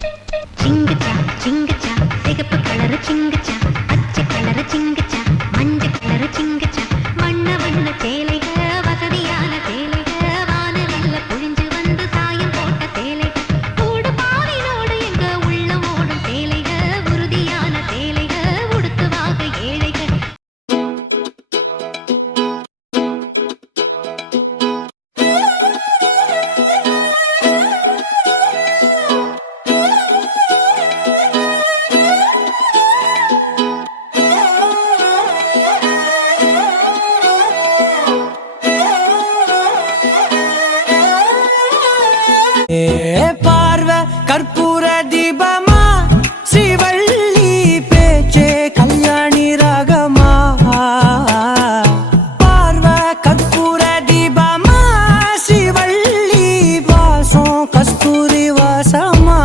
சிங்குச்சா சிங்குச்சா சிகப்பு கலரு சிங்குச்சா பச்சை கலரு சிங்குச்சா மஞ்சள் கலரு சிங்குச்சா வண்ண வண்ண சேலைக வசதியான சேலைக வானவில்ல பொழிஞ்சு வந்து சாயம் போட்ட சேலைக கூடு பாவினோடு எங்க உள்ள ஓடும் சேலைக உறுதியான சேலைக உடுத்துவாக ஏழைக. பார்வ கற்பூர தீபமா ஸ்ரீவள்ளி பேச்சே கல்யாணி ராகமா பார்வ கற்பூர தீபமா ஸ்ரீவள்ளி வாசம் கஸ்தூரி வாசமா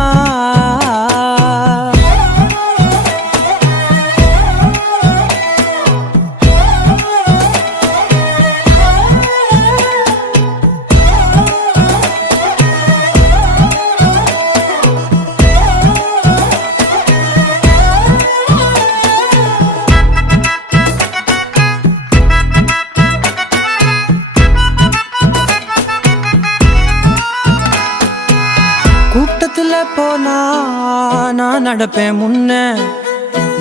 கூட்டத்துல போனா நான் நடப்பேன் முன்ன,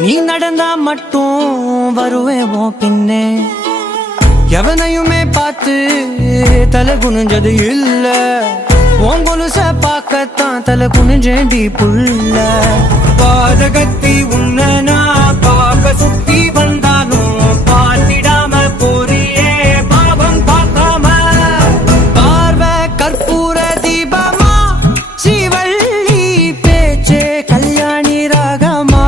நீ நடந்தா மட்டும் வருவேன் உன் பின்னே. எவனையுமே பார்த்து தலை குனிஞ்சது இல்ல, உன் கொலுச பார்க்கத்தான் தலை குனிஞ்சேண்டி புள்ள. பாதகத்தி உன்ன நான் பார்க்க சுத்தி வந்தாலும் பார்த்திடாம போறியே பாவம் பார்க்காம. பார்வை கற்பூர தீபமா ஸ்ரீவள்ளி பேச்சே கல்யாணி ராகமா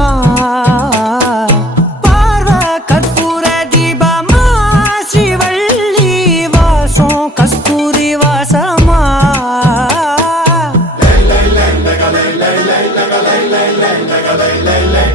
பார்வை கற்பூர தீபமா ஸ்ரீவள்ளி வாசம் கஸ்தூரி வாசமா. Lay, lay, lay, lay, lay, lay, lay, lay, lay, lay, lay, lay, lay, lay, lay.